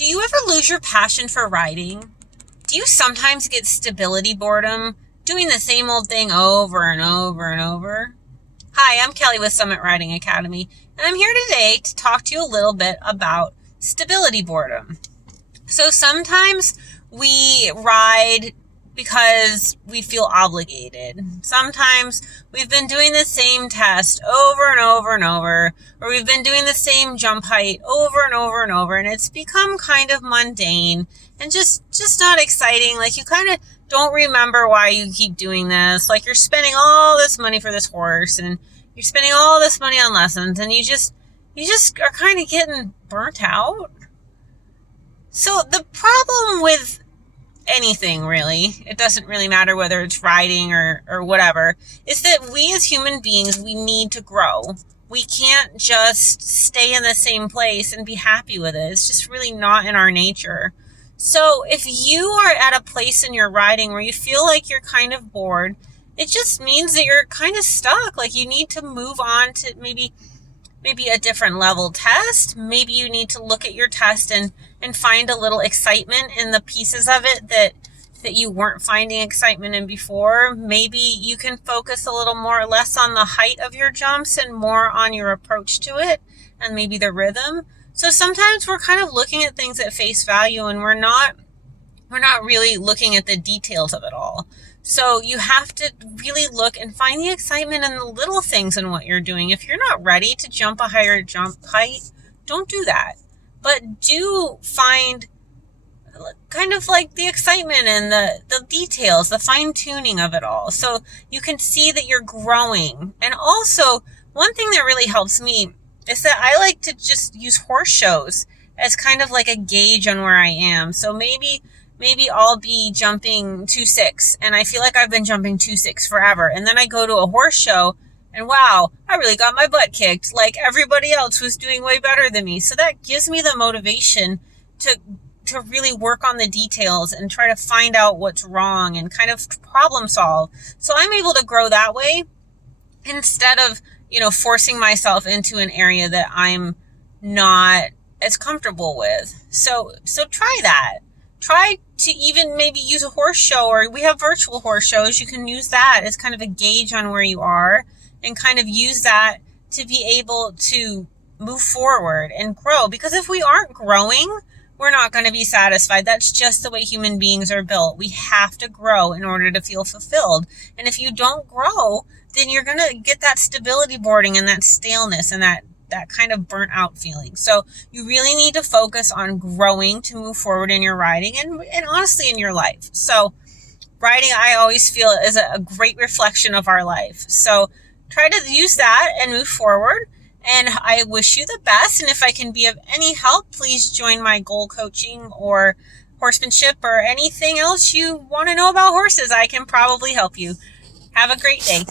Do you ever lose your passion for riding? Do you sometimes get stability boredom, doing the same old thing over and over and over? Hi, I'm Kelly with Summit Riding Academy, and I'm here today to talk to you a little bit about stability boredom. So sometimes we ride because we feel obligated. Sometimes we've been doing the same test over and over and over, or we've been doing the same jump height over and over and over, and it's become kind of mundane and just not exciting. Like, you kind of don't remember why you keep doing this. Like, you're spending all this money for this horse, and you're spending all this money on lessons, and you just are kind of getting burnt out. So the problem with anything, really, it doesn't really matter whether it's riding or whatever, is that we as human beings, we need to grow. We can't just stay in the same place and be happy with it. It's just really not in our nature. So if you are at a place in your riding where you feel like you're kind of bored, it just means that you're kind of stuck. Like, you need to move on to maybe a different level test. Maybe you need to look at your test and find a little excitement in the pieces of it that you weren't finding excitement in before. Maybe you can focus a little more or less on the height of your jumps and more on your approach to it and maybe the rhythm. So sometimes we're kind of looking at things at face value, and we're not really looking at the details of it all. So you have to really look and find the excitement in the little things in what you're doing. If you're not ready to jump a higher jump height, don't do that. But do find kind of like the excitement and the details, the fine tuning of it all. So you can see that you're growing. And also, one thing that really helps me is that I like to just use horse shows as kind of like a gauge on where I am. So maybe I'll be jumping 2.6, and I feel like I've been jumping 2.6 forever. And then I go to a horse show, and wow, I really got my butt kicked. Like, everybody else was doing way better than me. So that gives me the motivation to really work on the details and try to find out what's wrong and kind of problem solve. So I'm able to grow that way instead of, forcing myself into an area that I'm not as comfortable with. So try that. Try to even maybe use a horse show, or we have virtual horse shows. You can use that as kind of a gauge on where you are and kind of use that to be able to move forward and grow. Because if we aren't growing, we're not going to be satisfied. That's just the way human beings are built. We have to grow in order to feel fulfilled. And if you don't grow, then you're going to get that stability boarding and that staleness and that kind of burnt out feeling. So you really need to focus on growing to move forward in your riding and honestly in your life. So riding, I always feel, is a great reflection of our life. So try to use that and move forward. And I wish you the best. And if I can be of any help, please join my goal coaching or horsemanship or anything else you want to know about horses. I can probably help you. Have a great day.